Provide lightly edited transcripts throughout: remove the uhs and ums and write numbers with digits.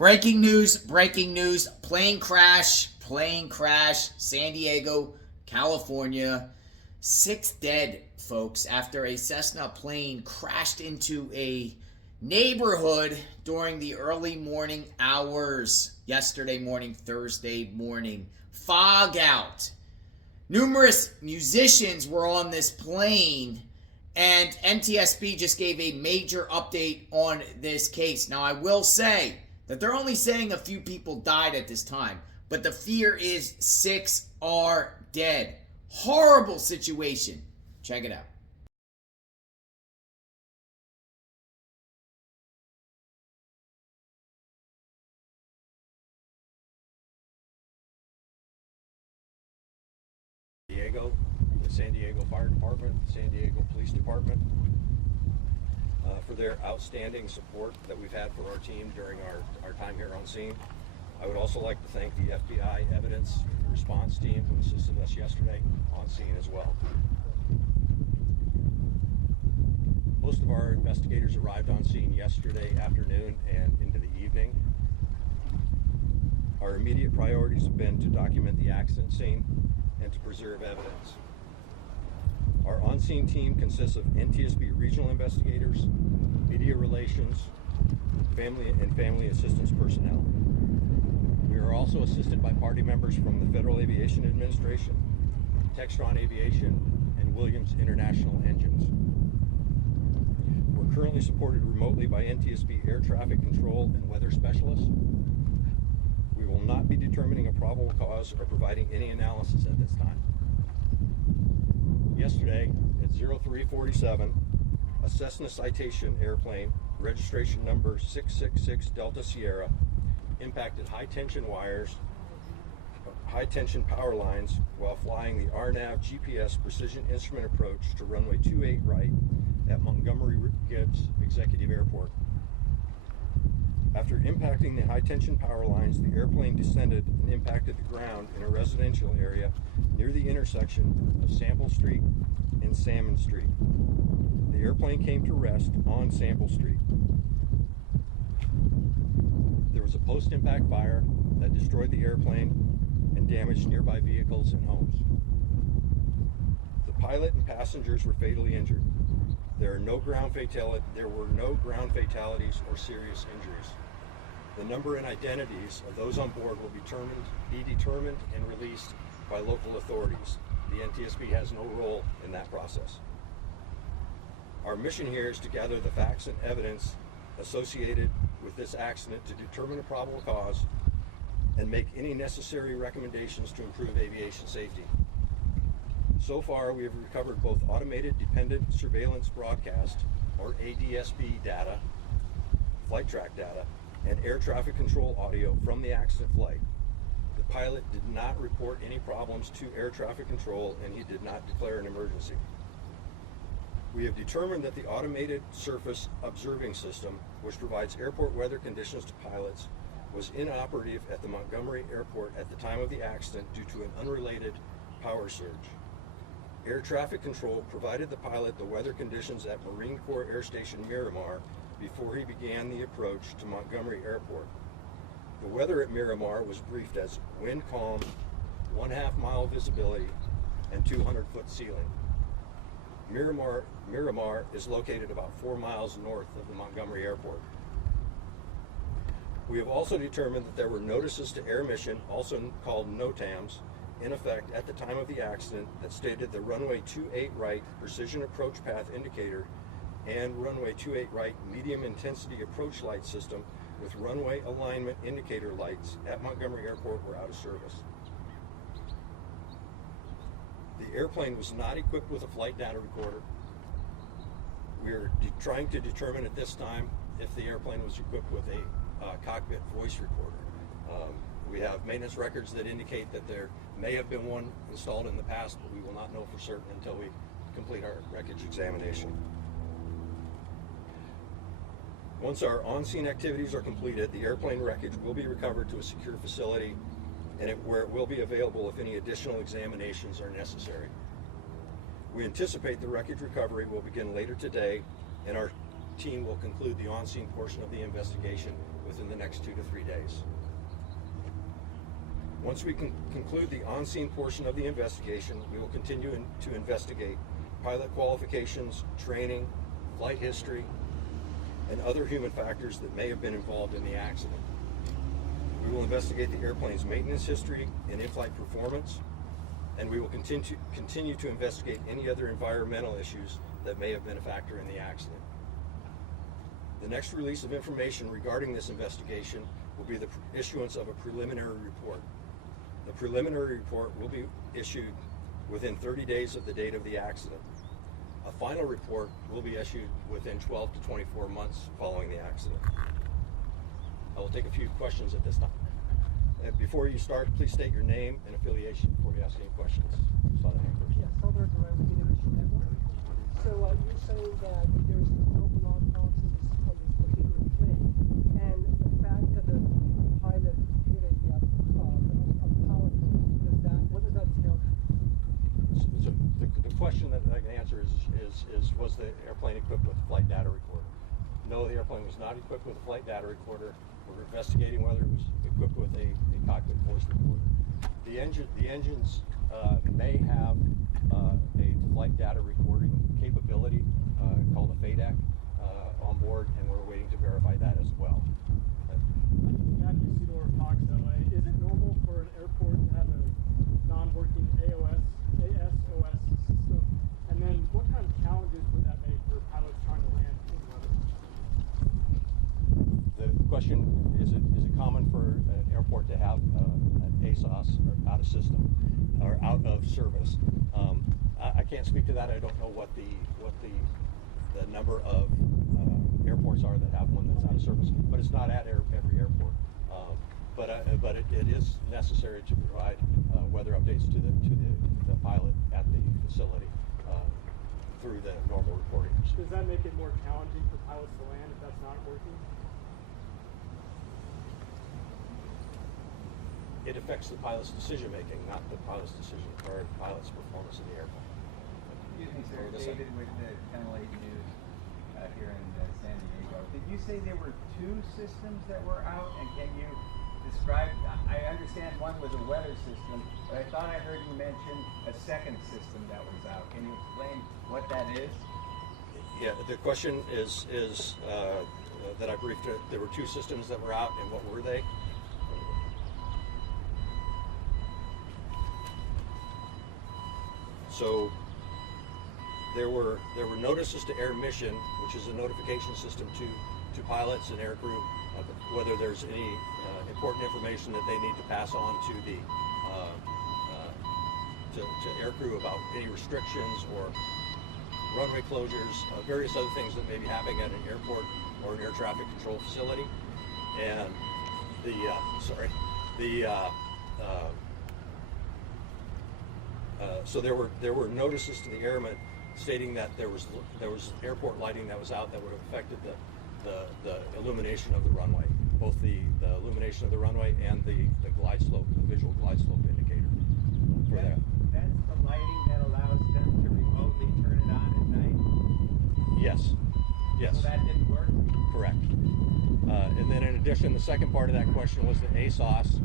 Breaking news, plane crash, San Diego, California. 6 dead, folks, after a Cessna plane crashed into a neighborhood during the early morning hours yesterday morning, Thursday morning. Fog out. Numerous musicians were on this plane, and NTSB just gave a major update on this case. Now, I will say that they're only saying a few people died at this time, but the fear is 6 are dead. Horrible situation. Check it out. Diego, the San Diego Fire Department, San Diego Police Department, for their outstanding support that we've had for our team during our time here on scene. I would also like to thank the FBI evidence response team who assisted us yesterday on scene as well. Most of our investigators arrived on scene yesterday afternoon and into the evening. Our immediate priorities have been to document the accident scene and to preserve evidence. Our on-scene team consists of NTSB regional investigators, media relations, family assistance personnel. We are also assisted by party members from the Federal Aviation Administration, Textron Aviation, and Williams International Engines. We're currently supported remotely by NTSB air traffic control and weather specialists. We will not be determining a probable cause or providing any analysis at this time. Yesterday at 0347, a Cessna Citation airplane, registration number 666 Delta Sierra, impacted high-tension power lines while flying the RNAV GPS precision instrument approach to runway 28 right at Montgomery-Gibbs Executive Airport. After impacting the high-tension power lines, the airplane descended and impacted the ground in a residential area near the intersection of Sample Street and Salmon Street. The airplane came to rest on Sample Street. There was a post-impact fire that destroyed the airplane and damaged nearby vehicles and homes. The pilot and passengers were fatally injured. There were no ground fatalities or serious injuries. The number and identities of those on board will be determined and released by local authorities. The NTSB has no role in that process. Our mission here is to gather the facts and evidence associated with this accident to determine a probable cause and make any necessary recommendations to improve aviation safety. So far, we have recovered both automated dependent surveillance broadcast, or ADSB data, flight track data, and air traffic control audio from the accident flight. The pilot did not report any problems to air traffic control, and he did not declare an emergency. We have determined that the automated surface observing system, which provides airport weather conditions to pilots, was inoperative at the Montgomery Airport at the time of the accident due to an unrelated power surge. Air traffic control provided the pilot the weather conditions at Marine Corps Air Station Miramar before he began the approach to Montgomery Airport. The weather at Miramar was briefed as wind calm, 1/2 mile visibility, and 200-foot ceiling. Miramar is located about 4 miles north of the Montgomery Airport. We have also determined that there were notices to air mission, also called NOTAMs, in effect at the time of the accident that stated the runway 28 right precision approach path indicator and runway 28 right medium intensity approach light system with runway alignment indicator lights at Montgomery Airport were out of service. The airplane was not equipped with a flight data recorder. We are trying to determine at this time if the airplane was equipped with a cockpit voice recorder. We have maintenance records that indicate that there may have been one installed in the past, but we will not know for certain until we complete our wreckage examination. Once our on-scene activities are completed, the airplane wreckage will be recovered to a secure facility where it will be available if any additional examinations are necessary. We anticipate the wreckage recovery will begin later today, and our team will conclude the on-scene portion of the investigation within the next 2 to 3 days. Once we conclude the on-scene portion of the investigation, we will continue to investigate pilot qualifications, training, flight history, and other human factors that may have been involved in the accident. We will investigate the airplane's maintenance history and in-flight performance, and we will continue to investigate any other environmental issues that may have been a factor in the accident. The next release of information regarding this investigation will be the issuance of a preliminary report. The preliminary report will be issued within 30 days of the date of the accident. A final report will be issued within 12 to 24 months following the accident. I will take a few questions at this time. Before you start, please state your name and affiliation before you ask any questions. Yes, Salvador Duran with the International Network. So you're saying that there's no belong policy of this particular plane, and the fact that the pilot hit a power pole, what does that tell you? So the question that I can answer is was the airplane equipped with a flight data recorder? No, the airplane was not equipped with a flight data recorder. We're investigating whether it was equipped with a cockpit voice recorder. The engines may have a flight data recording capability called a FADEC on board, and we're waiting to verify that as well. Matthew Sidor, Fox LA. Is it normal for an airport to have a non-working ASOS system? And then what kind of challenges would that make for pilots trying to land in weather? The question, is it common for an airport to have an ASOS or out of system or out of service? I can't speak to that. I don't know what the number of airports are that have one that's out of service, but it's not at every airport. But it is necessary to provide weather updates to the pilot at the facility through the normal reporting. Does that make it more challenging for pilots to land if that's not working? It affects the pilot's decision making, not the pilot's decision or pilot's performance in the airplane. Excuse me, sir. David with the Channel 8 News here in San Diego. Did you say there were two systems that were out? And can you describe? I understand one was a weather system, but I thought I heard you mention a second system that was out. Can you explain what that is? Yeah, the question is that I briefed. There were two systems that were out, and what were they? So there were notices to air mission, which is a notification system to pilots and aircrew of whether there's any important information that they need to pass on to the to aircrew about any restrictions or runway closures, various other things that may be happening at an airport or an air traffic control facility. And so there were notices to the airmen stating that there was airport lighting that was out that would have affected the illumination of the runway, both the illumination of the runway and the glide slope, the visual glide slope indicator for that. That's the lighting that allows them to remotely turn it on at night? Yes. So that didn't work? Correct. And then in addition, the second part of that question was the ASOS.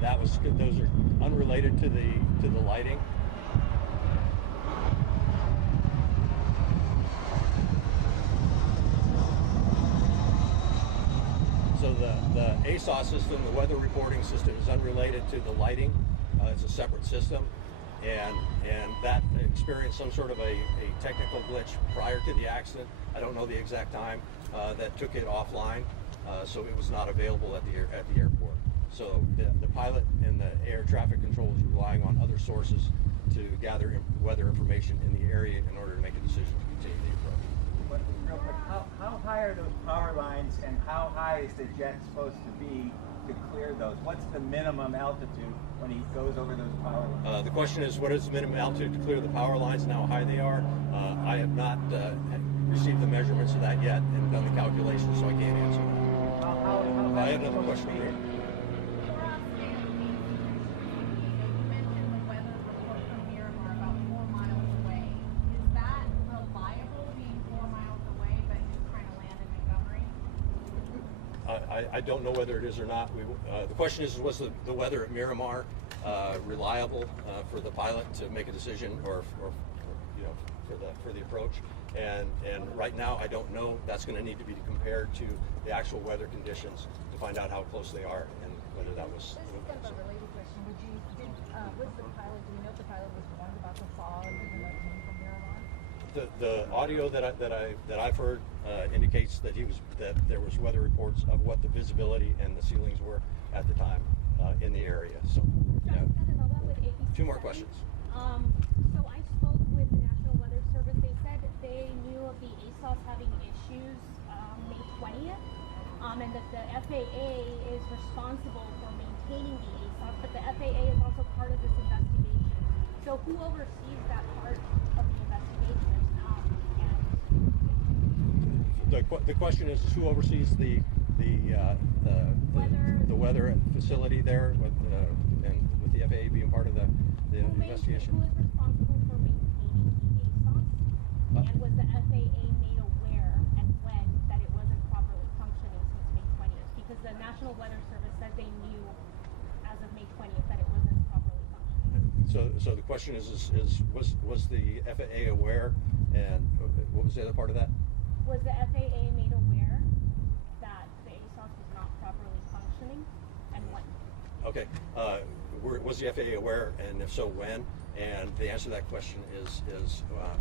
Those are unrelated to the lighting. So the ASOS system, the weather reporting system, is unrelated to the lighting. It's a separate system, and that experienced some sort of a technical glitch prior to the accident. I don't know the exact time that took it offline, so it was not available at the airport. So the pilot and the air traffic control is relying on other sources to gather weather information in the area in order to make a decision to continue the approach. But real quick, how high are those power lines, and how high is the jet supposed to be to clear those? What's the minimum altitude when he goes over those power lines? The question is, what is the minimum altitude to clear the power lines and how high they are? I have not received the measurements of that yet and done the calculations, so I can't answer that. How I high have is it another supposed to question. be? I don't know whether it is or not. The question is, was the weather at Miramar reliable for the pilot to make a decision, or you know, for the approach? And right now, I don't know. That's going to need to be compared to the actual weather conditions to find out how close they are and whether that was. This is kind of a related question. Was the pilot? Do we know if the pilot was warned about the fog even though it came from Miramar? The audio that I've heard indicates that there was weather reports of what the visibility and the ceilings were at the time in the area. So, yeah. Two more questions. So I spoke with the National Weather Service. They said that they knew of the ASOS having issues May 20th, and that the FAA is responsible for maintaining the ASOS, but the FAA is also part of this investigation. So who oversees that part of the investigation? The question is who oversees the weather facility there, and with the FAA being part of the investigation. Who is responsible for maintaining the ASOS? And was the FAA made aware and when that it wasn't properly functioning since May 20th? Because the National Weather Service said they knew as of May 20th that it wasn't properly functioning. So the question is was the FAA aware, and what was the other part of that? Was the FAA made aware that the ASOS was not properly functioning, and when? Okay. Was the FAA aware, and if so, when? And the answer to that question is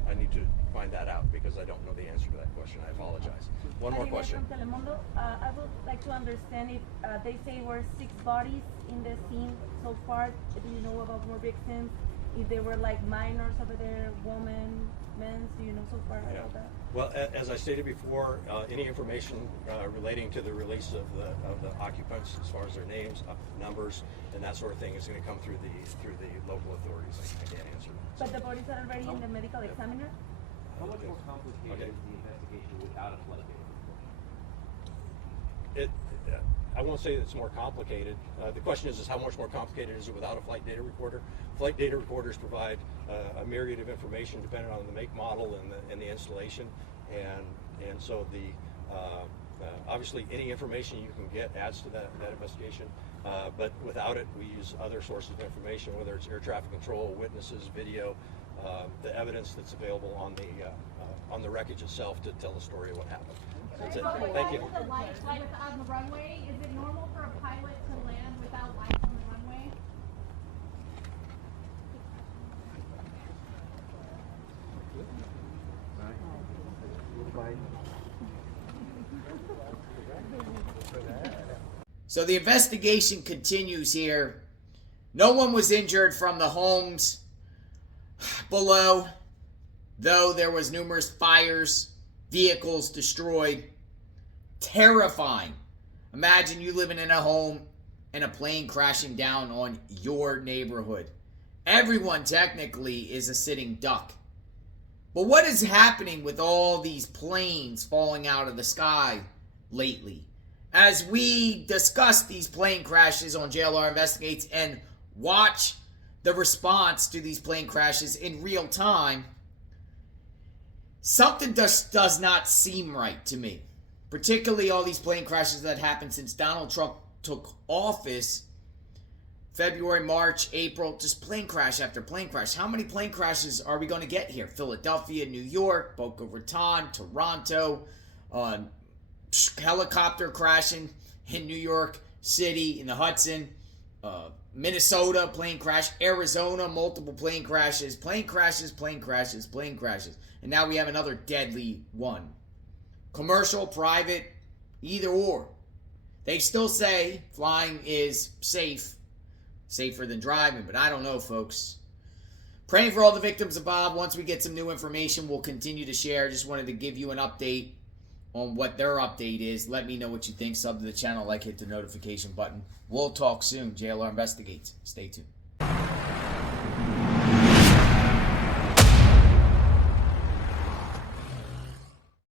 I need to find that out because I don't know the answer to that question. I apologize. One more question. From Telemundo, I would like to understand if they say were 6 bodies in the scene so far. Do you know about more victims? If they were like minors over there, women, men? Do you know so far about that? Well, as I stated before, any information relating to the release of the occupants, as far as their names, numbers, and that sort of thing, is going to come through the local authorities. I can't answer that. But the bodies are already in the medical examiner? How much more complicated is the investigation without a flight data report? I won't say it's more complicated. The question is how much more complicated is it without a flight data recorder? Flight data recorders provide a myriad of information depending on the make, model, and the installation, and so obviously any information you can get adds to that investigation. But without it, we use other sources of information, whether it's air traffic control, witnesses, video, the evidence that's available on the wreckage itself to tell the story of what happened. That's it. Thank you. The lights on the runway, is it normal for a pilot to land without lights on the runway? So the investigation continues here. No one was injured from the homes below, though there was numerous fires, vehicles destroyed. Terrifying. Imagine you living in a home and a plane crashing down on your neighborhood. Everyone technically is a sitting duck. But what is happening with all these planes falling out of the sky lately? As we discuss these plane crashes on JLR Investigates and watch the response to these plane crashes in real time, something just does not seem right to me. Particularly all these plane crashes that happened since Donald Trump took office. February, March, April, just plane crash after plane crash. How many plane crashes are we going to get here? Philadelphia, New York, Boca Raton, Toronto, helicopter crashing in New York City, in the Hudson, Minnesota, plane crash, Arizona, multiple plane crashes, plane crashes, plane crashes, plane crashes. And now we have another deadly one. Commercial, private, either or. They still say flying is safe, safer than driving, but I don't know, folks. Praying for all the victims of Bob. Once we get some new information, we'll continue to share. Just wanted to give you an update on what their update is. Let me know what you think. Sub to the channel, hit the notification button. We'll talk soon. JLR Investigates. Stay tuned.